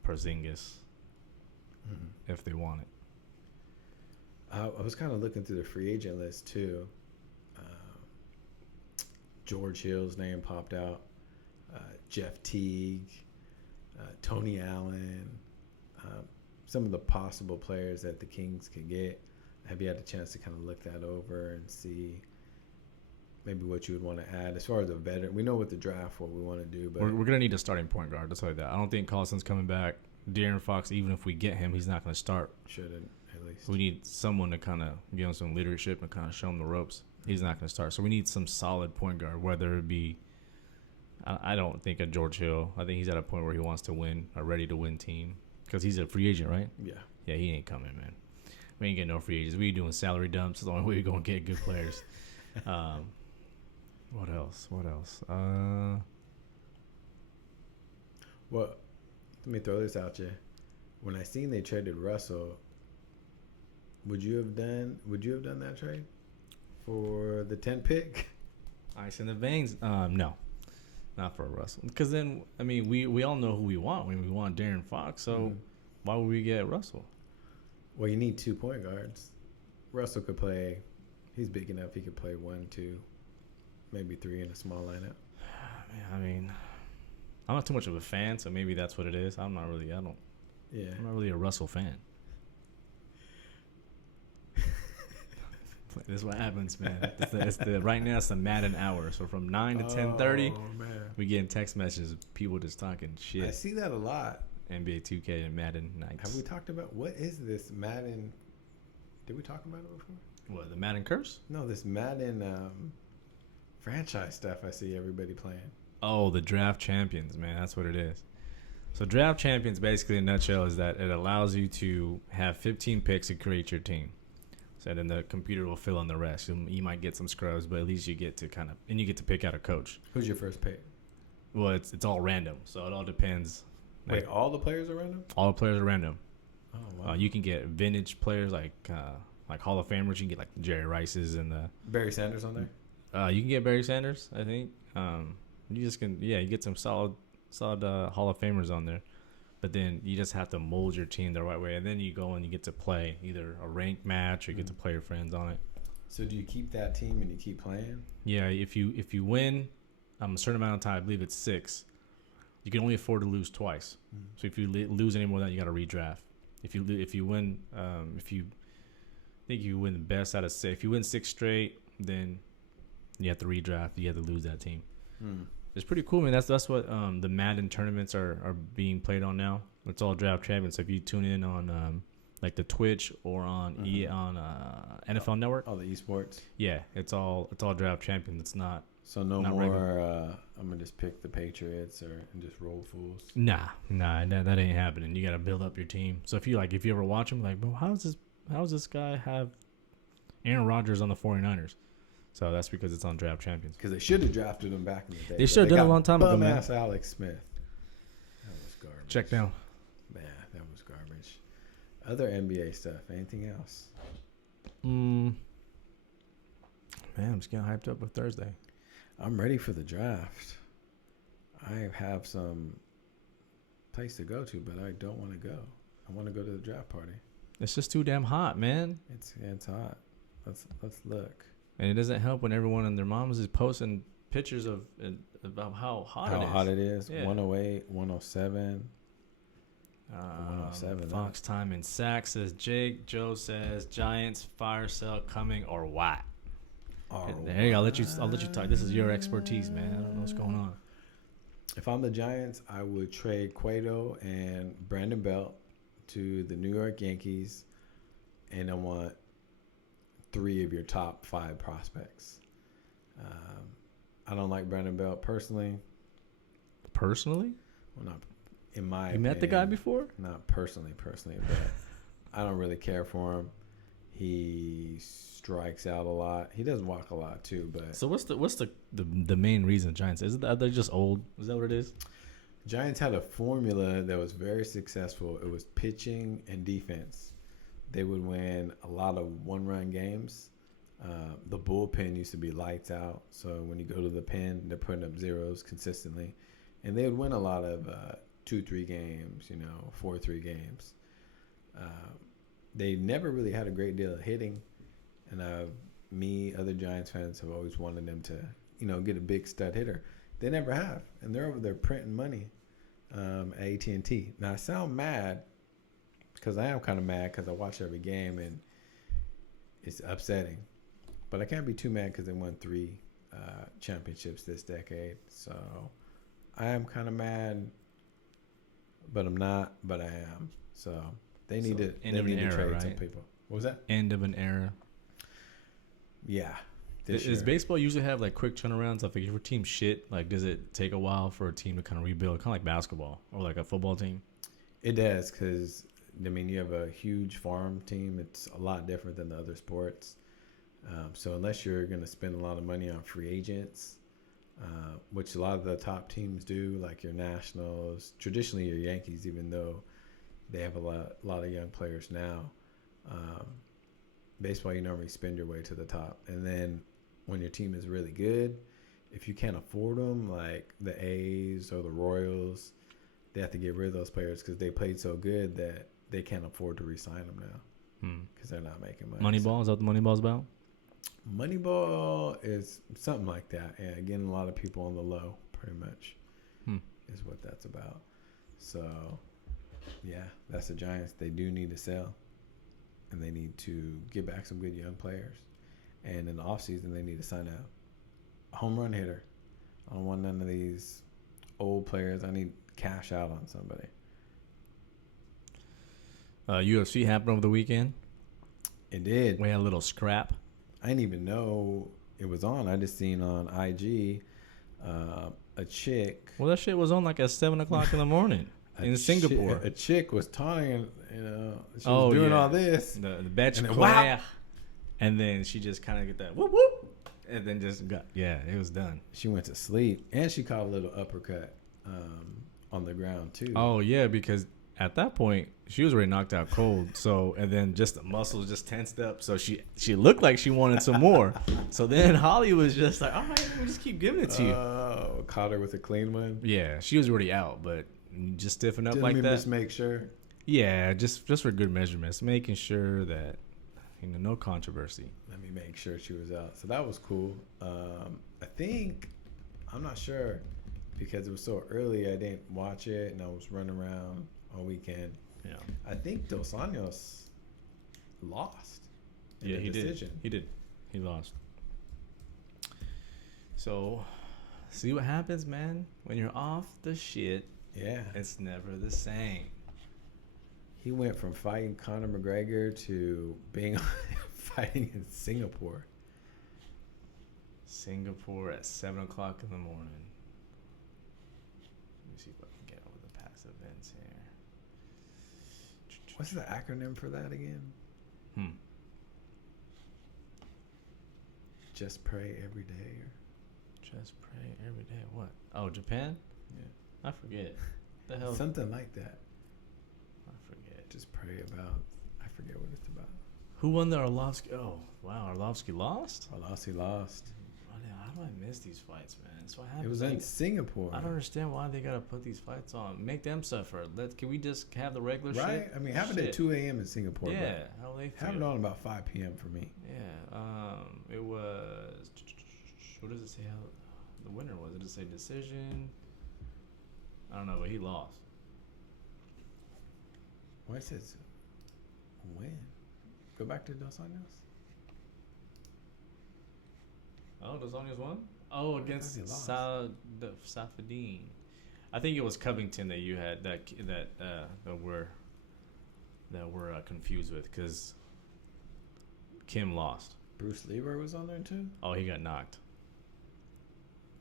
Porzingis. If they want it. I was kind of looking through the free agent list too. George Hill's name popped out. Jeff Teague, Tony Allen, some of the possible players that the Kings could get. Have you had a chance to kind of look that over and see maybe what you would want to add as far as a veteran? We know with the draft what we want to do, but we're gonna need a starting point guard. Let's tell you that. I don't think Collison's coming back. De'Aaron Fox, even if we get him, he's not going to start. Shouldn't, at least. We need someone to kind of give him some leadership and kind of show him the ropes. He's not going to start. So we need some solid point guard, whether it be – I don't think a George Hill. I think he's at a point where he wants to win, a ready-to-win team, because he's a free agent, right? Yeah. Yeah, he ain't coming, man. We ain't getting no free agents. We doing salary dumps. It's the only way we're going to get good players. What else? Well, let me throw this out you. When I seen they traded Russell, would you have done that trade for the 10th pick? Ice in the veins? No, not for Russell. Because then, I mean, we all know who we want. We want De'Aaron Fox. So why would we get Russell? Well, you need 2 point guards. Russell could play. He's big enough. He could play 1, 2, maybe 3 in a small lineup. I mean, I'm not too much of a fan, so maybe that's what it is. I'm not really a Russell fan. This is what happens, man. Right now it's the Madden hour. So from 9 to 10:30, we getting text messages of people just talking shit. I see that a lot. NBA 2K and Madden nights. Have we talked about what is this Madden? Did we talk about it before? What, the Madden curse? No, this Madden franchise stuff I see everybody playing. Oh, the draft champions, man. That's what it is. So draft champions, basically in a nutshell, is that it allows you to have 15 picks to create your team. So then the computer will fill in the rest. You might get some scrubs, but at least you get to and you get to pick out a coach. Who's your first pick? Well, it's all random, so it all depends. Wait, all the players are random? All the players are random. Oh, wow. You can get vintage players like Hall of Famers. You can get like Jerry Rice's and the Barry Sanders on there. You can get Barry Sanders, I think. you just can you get some solid Hall of Famers on there. But then you just have to mold your team the right way, and then you go and you get to play either a ranked match or you get to play your friends on it. So do you keep that team and you keep playing? Yeah, if you win a certain amount of time, I believe it's 6. You can only afford to lose twice. So if you lose any more than that, you got to redraft. If you win, if you think you win the best out of 6, if you win 6 straight, then you have to redraft. You have to lose that team. It's pretty cool, man. That's what the Madden tournaments are being played on now. It's all draft champions. So if you tune in on like the Twitch or on NFL Network, all the esports. Yeah, it's all draft champions. It's not. So not more. I'm gonna just pick the Patriots and just roll fools. Nah, that ain't happening. You gotta build up your team. So if you ever watch them, like, bro, how does this guy have Aaron Rodgers on the 49ers? So that's because it's on draft champions. Because they should have drafted him back in the day. They should have done it a long time ago, man. Bum-ass Alex Smith. That was garbage. Check down. Man, that was garbage. Other NBA stuff. Anything else? Man, I'm just getting hyped up with Thursday. I'm ready for the draft. I have some place to go to, but I don't want to go. I want to go to the draft party. It's just too damn hot, man. It's hot. Let's look. And it doesn't help when everyone and their moms is posting pictures about how hot it is. How hot it is. Yeah. 108, 107. 107. Fox Time in Sack says Jake. Joe says Giants fire sale coming or what? There you go. I'll let you talk. This is your expertise, man. I don't know what's going on. If I'm the Giants, I would trade Cueto and Brandon Belt to the New York Yankees, and I want 3 of your top 5 prospects. I don't like Brandon Belt personally. Personally? Well, not in my You opinion. met the guy before? Not personally, but I don't really care for him. He strikes out a lot. He does walk a lot too, but so what's the main reason Giants are they just old? Is that what it is? Giants had a formula that was very successful. It was pitching and defense. They would win a lot of 1-run games. The bullpen used to be lights out. So when you go to the pen, they're putting up zeros consistently, and they would win a lot of 2-3 games, 4-3 games. They never really had a great deal of hitting, and other Giants fans have always wanted them to, get a big stud hitter. They never have, and they're over there printing money at AT&T. Now I sound mad because I am kind of mad because I watch every game and it's upsetting, but I can't be too mad because they won 3 championships this decade. So I am kind of mad, but I'm not. But I am. So. They need to trade some people. What was that? End of an era. Yeah. Does baseball usually have like quick turnarounds? Like if your team shit, like does it take a while for a team to kind of rebuild? Kind of like basketball or like a football team? It does because, you have a huge farm team. It's a lot different than the other sports. So unless you're going to spend a lot of money on free agents, which a lot of the top teams do, like your Nationals, traditionally your Yankees, even though they have a lot of young players now. Baseball, you normally spend your way to the top. And then when your team is really good, if you can't afford them, like the A's or the Royals, they have to get rid of those players because they played so good that they can't afford to re-sign them now because they're not making money. Moneyball? Is that what the Moneyball's about? Moneyball is something like that. Yeah, getting a lot of people on the low, pretty much, is what that's about. So... yeah, that's the Giants. They do need to sell, and they need to get back some good young players. And in the offseason, they need to sign a home run hitter. I don't want none of these old players. I need cash out on somebody. UFC happened over the weekend. It did. We had a little scrap. I didn't even know it was on. I just seen on IG a chick. Well, that shit was on like at 7 o'clock in the morning. In Singapore. A chick was taunting, she was doing all this. The batch and wow. And then she just kind of get that whoop whoop. And then just it was done. She went to sleep. And she caught a little uppercut on the ground too. Oh, yeah, because at that point, she was already knocked out cold. So, and then just the muscles just tensed up. So she looked like she wanted some more. So then Holly was just like, all right, we'll just keep giving it to you. Oh, caught her with a clean one. Yeah, she was already out, but just stiffen up Didn't like we that. Just make sure. Yeah, just for good measurements, making sure that no controversy. Let me make sure she was out. So that was cool. I think, I'm not sure, because it was so early, I didn't watch it, and I was running around all weekend. Yeah, I think Dos Anjos lost. Yeah, he did. He lost. So, see what happens, man. When you're off the shit, Yeah. it's never the same. He went from fighting Conor McGregor to being fighting in Singapore. Singapore at 7:00 in the morning. Let me see if I can get over the past events here. What's the acronym for that again? Just pray every day. Just pray every day. What? Oh, Japan? Yeah. I forget. The hell? Something like that. I forget. Just pray about. I forget what it's about. Who won the Arlovsky? Oh, wow. Arlovsky lost? He lost. How do I miss these fights, man? That's what happens. It was in Singapore. I don't understand why they gotta put these fights on. Make them suffer. Can we just have the regular shit? Right? I mean, have it at 2 a.m. in Singapore. Yeah. How they feel? Have it on about 5 p.m. for me. Yeah. It was. What does it say? How the winner was? Did it say decision? I don't know, but he lost. Why it says win? Go back to Dos Anjos. Oh, Dos Anjos won? Oh, against he lost. Safadine. I think it was Covington that you had that we're confused with, because Kim lost. Bruce Leroy was on there too. Oh, he got knocked.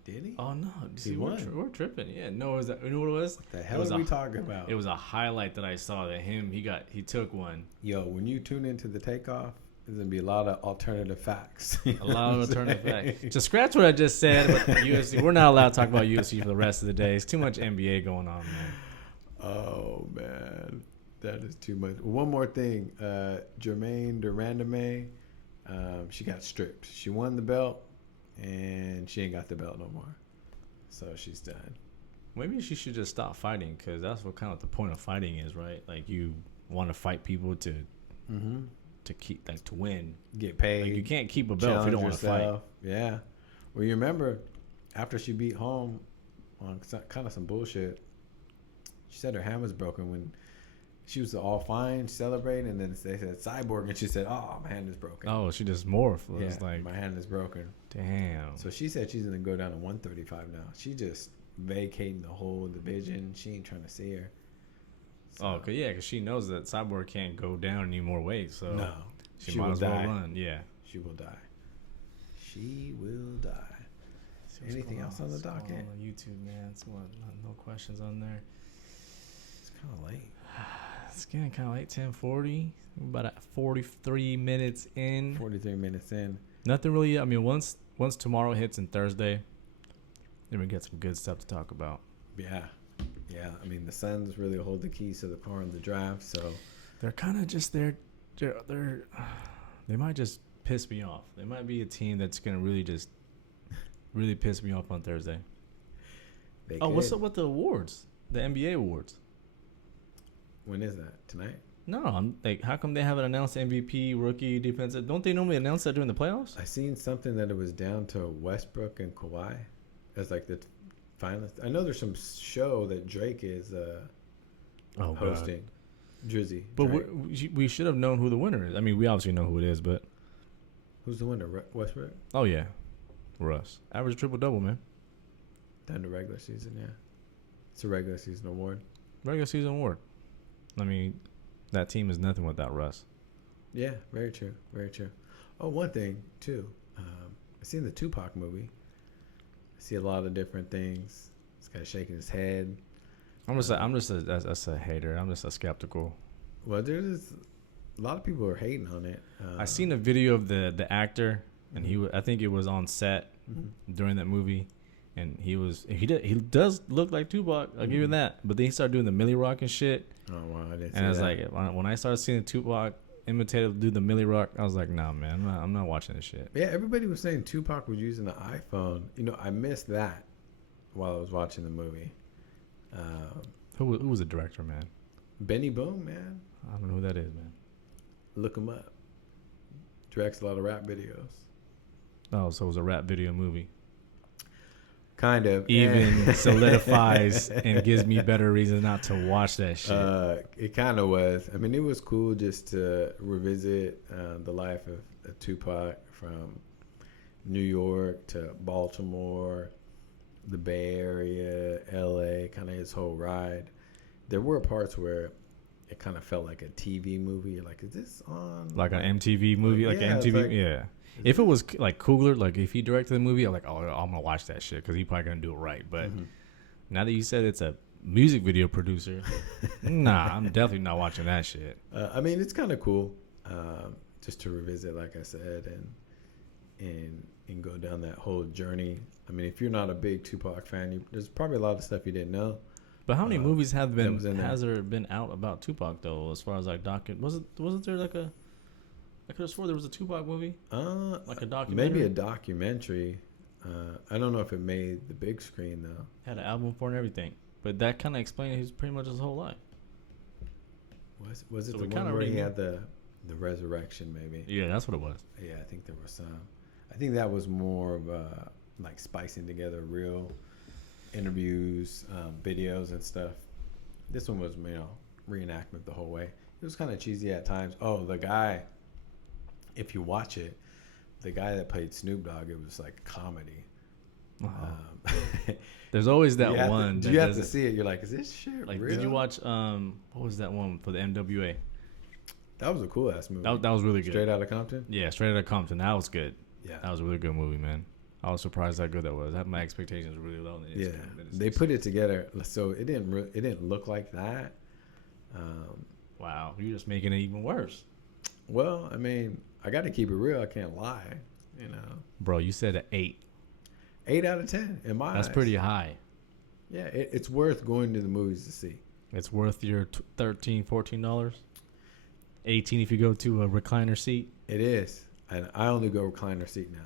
Did he? Oh no! See, He we're won. tripping. Yeah, no, it was that, you know what it was? The hell are we talking about? It was a highlight that I saw that he took one. Yo, when you tune into the Takeoff, there's gonna be a lot of alternative facts. A lot of alternative facts. To scratch what I just said about the UFC, we're not allowed to talk about UFC for the rest of the day. It's too much NBA going on, man. Oh man, that is too much. One more thing, Jermaine Durandame, she got stripped. She won the belt, and she ain't got the belt no more. So she's done. Maybe she should just stop fighting, because that's what kind of the point of fighting is, right? Like, you want to fight people to keep, like, to win. Get paid. Like, you can't keep a belt if you don't want to fight. Yeah. Well, you remember after she beat Home on kind of some bullshit, she said her hand was broken when she was all fine, celebrating, and then they said Cyborg, and she said, "Oh, my hand is broken." Oh, she just morphed. It Yeah, was like, my hand is broken. damn. So she said she's gonna go down to 135 now. She just vacating the whole division. She ain't trying to see her. So, Oh, because she knows that Cyborg can't go down any more weight, so no, she might will as well die. run. Yeah. She will die. She will die. See what's Anything going else on the What's going docket? on YouTube, man. No questions on there. It's kind of late. It's getting kind of late, 10:40. About at 43 minutes in. 43 minutes in. Nothing really. I mean, once tomorrow hits and Thursday, then we get some good stuff to talk about. Yeah. I mean, the Suns really hold the keys to the car in the draft, so They're kind of just they might just piss me off. They might be a team that's gonna really piss me off on Thursday. What's up with the awards? The NBA awards. When is that? Tonight? No, I'm like, how come they haven't announced MVP, rookie, defensive? Don't they normally announce that during the playoffs? I seen something that it was down to Westbrook and Kawhi as like the finalists. I know there's some show that Drake is hosting. Drizzy. But Drake. we should have known who the winner is. I mean, we obviously know who it is, but Who's the winner? Westbrook? oh yeah, Russ. Average triple-double, man. Down to regular season, yeah. It's a regular season award. Regular season award. I mean, that team is nothing without Russ. Yeah, very true. Very true. Oh, one thing, too. I seen the Tupac movie. I see a lot of different things. This guy shaking his head. I'm just a hater. I'm just a skeptical. Well, there's a lot of people are hating on it. I seen a video of the actor, and I think it was on set during that movie, and he does look like Tupac. I'll give you that. But then he started doing the Millie Rock and shit. Oh wow, I didn't see And I was that. like, when I started seeing Tupac imitator do the Millie Rock, I was like, nah, man, I'm not watching this shit. Yeah, everybody was saying Tupac was using the iPhone. You know, I missed that while I was watching the movie. Who was the director, man? Benny Boom, man. I don't know who that is, man. Look him up. Directs a lot of rap videos. Oh, so it was a rap video movie. Kind of. Even solidifies and gives me better reasons not to watch that shit. It kind of was. I mean, it was cool just to revisit the life of Tupac from New York to Baltimore, the Bay Area, LA, kind of his whole ride. There were parts where it kind of felt like a TV movie. You're like, is this on? Like an MTV movie? Like yeah, an MTV? like, yeah. If it was like cooler, like if he directed the movie, I'm like, oh, I'm going to watch that shit because he's probably going to do it right. But now that you said it's a music video producer, nah, I'm definitely not watching that shit. I mean, it's kind of cool just to revisit, like I said, and go down that whole journey. I mean, if you're not a big Tupac fan, there's probably a lot of stuff you didn't know. But how many movies has there been out about Tupac though? As far as like wasn't there like a? I could have swore there was a Tupac movie. Like a documentary. Maybe a documentary. I don't know if it made the big screen though. Had an album for it and everything, but that kind of explained his pretty much his whole life. Was it So the one where he had the resurrection? Maybe. Yeah, that's what it was. Yeah, I think there was some. I think that was more of like spicing together real interviews, videos and stuff. This one was, reenactment the whole way. It was kind of cheesy at times. Oh, the guy, if you watch it, the guy that played Snoop Dogg, it was like comedy. There's always that one. You have to see it. You're like, is this shit like, real? did you watch what was that one for the NWA? That was a cool ass movie. That was really good. Straight Outta Compton? Yeah, Straight Outta Compton. That was good. Yeah. That was a really good movie, man. I was surprised how good that was. I had my expectations really low. Yeah, they put it together so it didn't look like that. Wow, you're just making it even worse. Well, I mean, I got to keep it real. I can't lie, Bro, you said an 8. 8 out of 10 in my eyes. That's pretty high. Yeah, it's worth going to the movies to see. It's worth your $13, $14. 18 if you go to a recliner seat. It is, and I only go recliner seat now.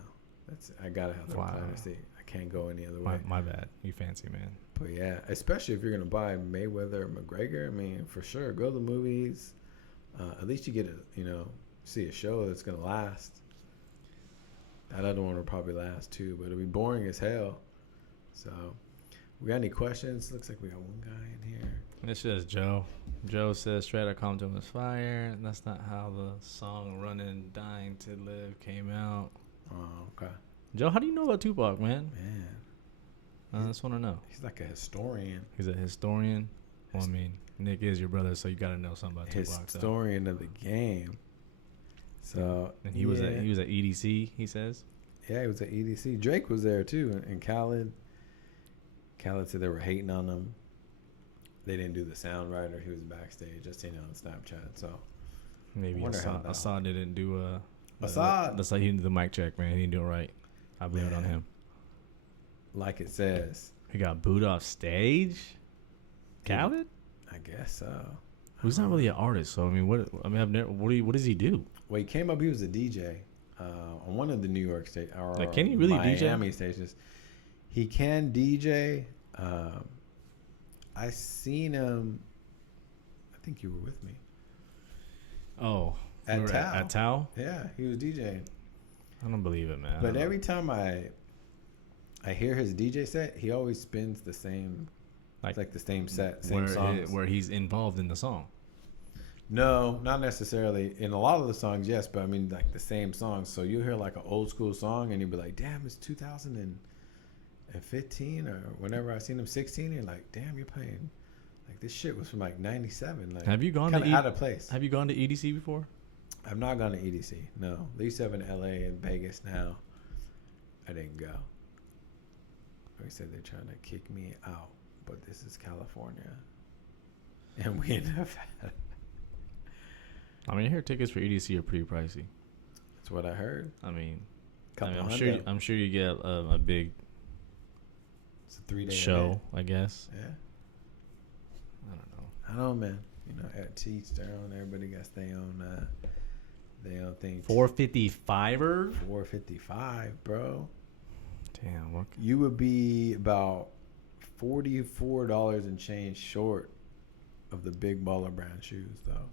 I gotta have the recliner seat. I can't go any other way. My bad. You fancy, man. But yeah, especially if you're gonna buy Mayweather or McGregor. I mean, for sure, go to the movies. At least you get to see a show that's gonna last. That other one will probably last too, but it'll be boring as hell. So, we got any questions? Looks like we got one guy in here. It's just Joe. Joe says Straight Outta Compton was fire. That's not how the song Running, Dying to Live came out. Oh, okay. Joe, how do you know about Tupac, man? Man. I just want to know. He's like a historian. He's a historian. Well, I mean, Nick is your brother, so you got to know something about Tupac. Historian of the game. So and he was at EDC, he says. Yeah, he was at EDC. Drake was there too, and Khaled. Khaled said they were hating on him. They didn't do the sound right, or he was backstage, just on Snapchat. So maybe Assad didn't do Assad. That's like he didn't do the mic check, man. He didn't do it right. I blame it on him. Like it says, he got booed off stage. Khaled? I guess so. He's not really an artist, so I mean, what does he do? Well, he came up. He was a DJ on one of the New York state or like, can he really Miami DJ? Stations. He can DJ. I seen him. I think you were with me. Oh, at Tao. At Tao? Yeah, he was DJing. I don't believe it, man. But every time I hear his DJ set, he always spins the same, like the same set, same songs. Where he's involved in the song. No, not necessarily. In a lot of the songs, yes, but I mean like the same songs. So you'll hear like an old school song, and you'll be like, "Damn, it's 2015 or whenever I seen him 16." And you're like, "Damn, you're playing like this shit was from like '97." Like, have you gone to out of place? Have you gone to EDC before? I've not gone to EDC. No, they used to have in LA and Vegas. Now I didn't go. They said they're trying to kick me out, but this is California, and we ended up. I mean, I hear tickets for EDC are pretty pricey. That's what I heard. I mean, I'm I'm sure you get a big It's a 3-day show, event. I guess. Yeah. I don't know. I don't know, man. You know, to each their own. Everybody got their own thing. 455er? 455, bro. Damn. What? You would be about $44 and change short of the Big Baller Brand shoes, though.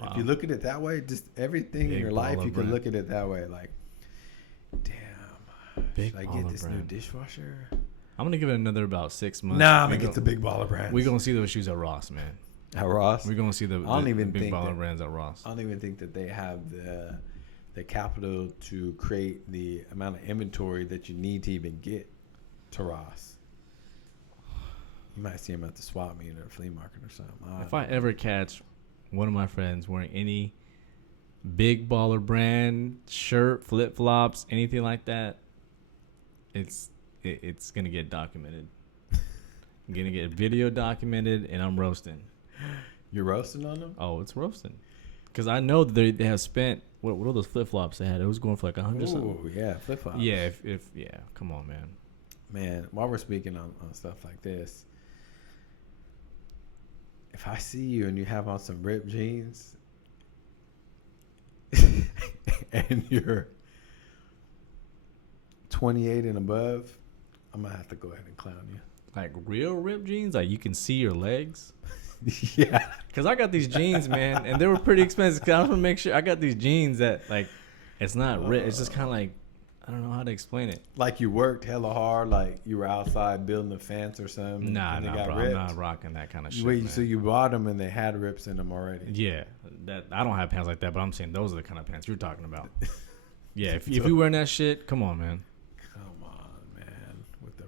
Wow. If you look at it that way, just everything in your life, you can look at it that way. Like, damn, should I get this new dishwasher? I'm going to give it another about 6 months. Nah, I'm going to get the Big Baller Brands. We're going to see those shoes at Ross, man. At Ross? We're going to see the Big Baller Brands at Ross. I don't even think that they have the capital to create the amount of inventory that you need to even get to Ross. You might see them at the swap meet or flea market or something. If I ever catch one of my friends wearing any Big Baller Brand shirt, flip-flops, anything like that, it's going to get documented. I'm going to get video documented, and I'm roasting. You're roasting on them? Oh, it's roasting. Because I know that they have spent, what are those flip-flops they had? It was going for like 100 something. Oh, yeah, flip-flops. Yeah, yeah, come on, man. Man, while we're speaking on stuff like this, if I see you and you have on some ripped jeans and you're 28 and above, I'm going to have to go ahead and clown you. Like real ripped jeans? Like you can see your legs? Yeah. Because I got these jeans, man, and they were pretty expensive. Cause I want to make sure I got these jeans that, like, it's not ripped. It's just kind of like, I don't know how to explain it. Like you worked hella hard, like you were outside building a fence or something. Nah, bro. Ripped. I'm not rocking that kind of shit. Wait, man. so you bought them and they had rips in them already? Yeah, that I don't have pants like that, but I'm saying those are the kind of pants you're talking about. Yeah, if you wearing that shit, come on, man. Come on, man, with the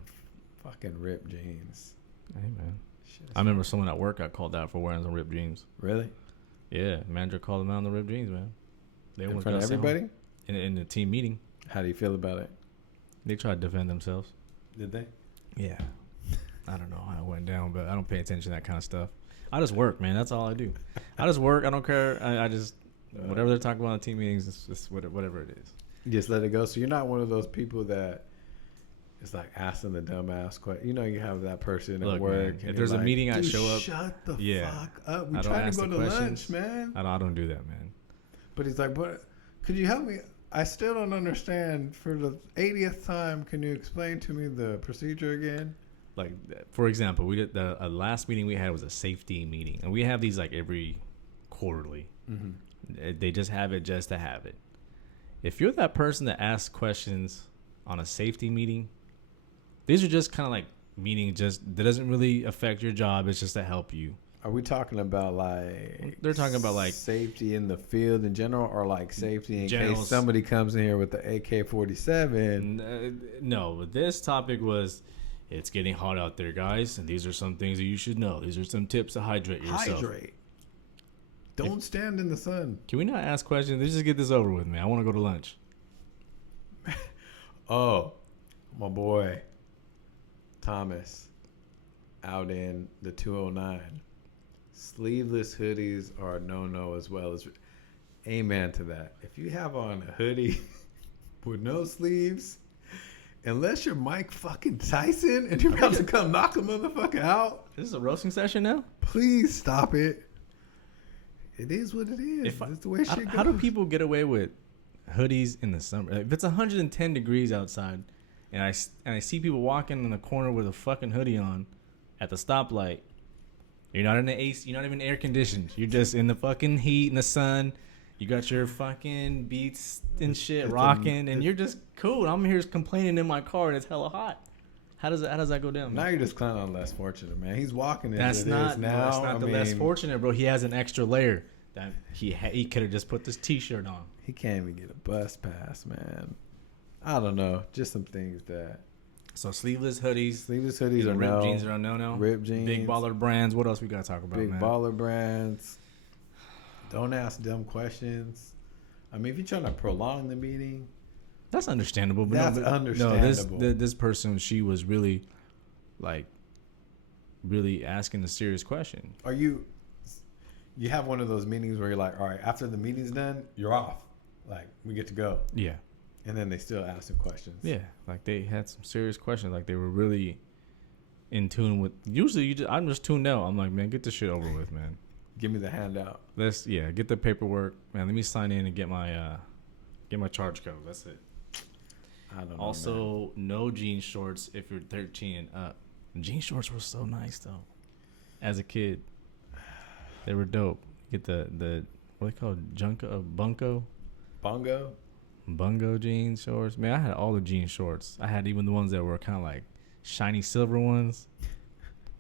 fucking ripped jeans. Hey, man. Shit, I remember someone at work got called out for wearing some ripped jeans. Really? Yeah, manager called them out on the ripped jeans, man. They in front of everybody? In the team meeting. How do you feel about it? They tried to defend themselves. Did they? Yeah. I don't know how it went down, but I don't pay attention to that kind of stuff. I just work, man. That's all I do. I just work. I don't care. I just, whatever they're talking about in team meetings, it's just whatever it is. You just let it go. So you're not one of those people that is like asking the dumbass question. You know, you have that person at work. Man, if there's a meeting, I show up. Shut the fuck up. We're I trying to go to lunch, man. I don't do that, man. But he's like, but could you help me? I still don't understand. For the 80th time, can you explain to me the procedure again? Like, for example, we did the last meeting we had was a safety meeting, and we have these like every quarterly. Mm-hmm. They just have it just to have it. If you're that person that asks questions on a safety meeting, these are just kind of like meetings that doesn't really affect your job. It's just to help you. Are we talking about like... They're talking about like... safety in the field in general, or like safety in case somebody comes in here with the AK-47? No, but this topic was, it's getting hot out there, guys, and these are some things that you should know. These are some tips to hydrate yourself. Hydrate. Don't stand in the sun. Can we not ask questions? Let's just get this over with, man. I want to go to lunch. Oh, my boy, Thomas, out in the 209. Sleeveless hoodies are a no-no as well. As amen to that. If you have on a hoodie with no sleeves, unless you're Mike fucking Tyson and you're about to come knock a motherfucker out. This is a roasting session now? Please stop it. It is what it is. It's the way shit goes. How do people get away with hoodies in the summer? If it's 110 degrees outside and I see people walking in the corner with a fucking hoodie on at the stoplight, you're not in the AC, you're not even air conditioned. You're just in the fucking heat in the sun. You got your fucking beats and shit rocking, and you're just cool. I'm here complaining in my car, and it's hella hot. How does that go down? Now you're just clowning on less fortunate, man. He's walking in. That's not the less fortunate, bro. He has an extra layer that he could have just put this T-shirt on. He can't even get a bus pass, man. I don't know, just some things that. So sleeveless hoodies are ripped jeans are a no. Ripped jeans, big baller brands. What else we gotta talk about? Big man? baller brands. Don't ask dumb questions. I mean, if you're trying to prolong the meeting, that's understandable. But understandable. No, this person, she was really asking a serious question. Are you have one of those meetings where you're like, all right, after the meeting's done, you're off. Like, we get to go. Yeah. And then they still ask him questions. Yeah, like they had some serious questions. Like they were really in tune with. Usually, I'm just tuned out. I'm like, man, get this shit over with, man. Give me the handout. Get the paperwork, man. Let me sign in and get my charge code. That's it. I don't know. Also, no jean shorts if you're 13 and up. Jean shorts were so nice though. As a kid, they were dope. Get the what they called bunko. Bungo jean shorts. Man, I had all the jean shorts. I had even the ones that were kind of like shiny silver ones.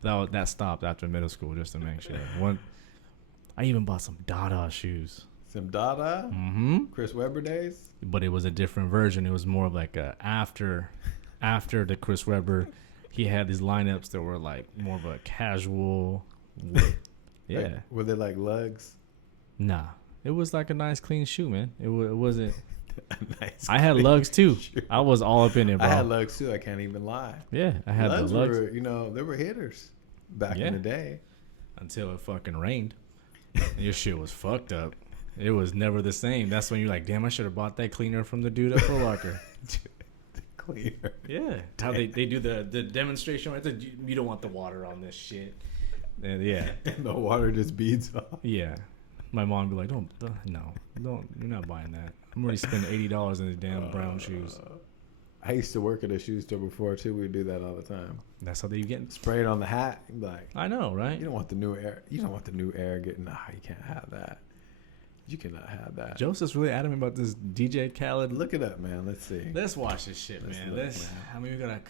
That stopped after middle school just to make sure. I even bought some Dada shoes. Some Dada? Mm-hmm. Chris Webber days? But it was a different version. It was more of like after the Chris Webber, he had these lineups that were like more of a casual. Yeah. Like, were they like lugs? Nah. It was like a nice clean shoe, man. It wasn't. Nice. I had lugs too. I was all up in it, bro. I had lugs too. I can't even lie. Yeah, I had lugs the lugs. They were hitters back in the day. Until it fucking rained. Your shit was fucked up. It was never the same. That's when you're like, damn, I should have bought that cleaner from the dude at Foot Locker. The cleaner. Yeah. How they do the demonstration right there. You don't want the water on this shit. And yeah. And the water just beads off. Yeah. My mom would be like, don't, you're not buying that. I'm already spending $80 in the damn brown shoes. I used to work at a shoe store before too. We'd do that all the time. That's how they get Spray it on the hat. Like, I know, right? You don't want the new air. You don't want the new air getting. Nah, you can't have that. You cannot have that. Joseph's really adamant about this DJ Khaled. Look it up, man. Let's see. Let's watch this shit, man. Man. I mean, we got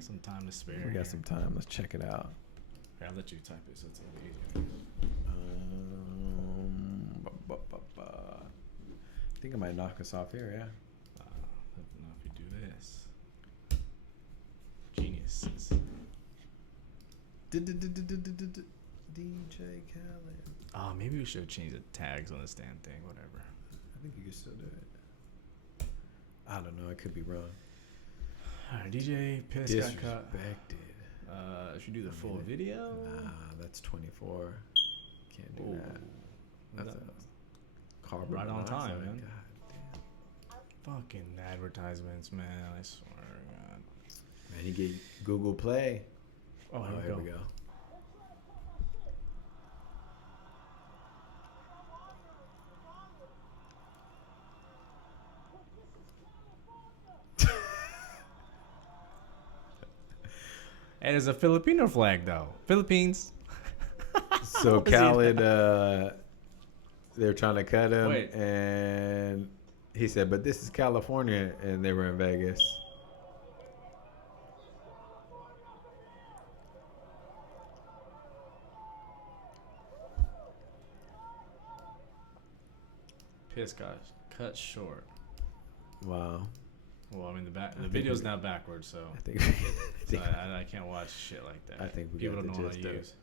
some time to spare. We got some time. Let's check it out. Here, I'll let you type it so it's a little easier. I think I might knock us off here, yeah. If you do this. Geniuses. DJ Khaled. Oh, maybe we should change the tags on this damn thing, whatever. I think you can still do it. I don't know. I could be wrong. Alright, DJ Piss got cut. Disrespected. Should we do the full video? Nah, that's 24. Can't do that. That's a carbon right on monoxide. time, man. God damn. Fucking advertisements, man. I swear to God. Man, you get Google Play. Oh, here we go. And there's a Filipino flag, though. Philippines. So Khaled, they're trying to cut him, Wait. and he said, "But this is California," and they were in Vegas. Piss got cut short. Wow. Well, I mean, the video's now backwards, so I think, so I can't watch shit like that. I think we people got don't the know how gist to of it. use.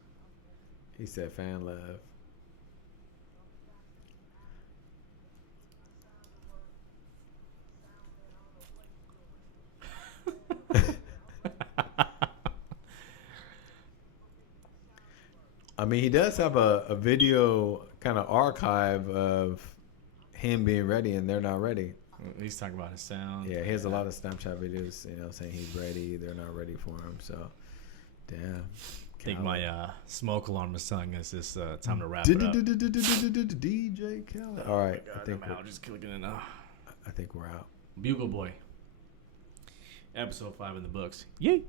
He said fan love. I mean, he does have a video kind of archive of him being ready, and they're not ready. He's talking about his sound. Yeah, he has a lot of Snapchat videos, saying he's ready. They're not ready for him. So, damn. I think my smoke alarm is telling us it's time to wrap it up. DJ Khaled. All right, I think I'm out. Just clicking it now. I think we're out. Bugle Boy. Episode 5 in the books. Yay.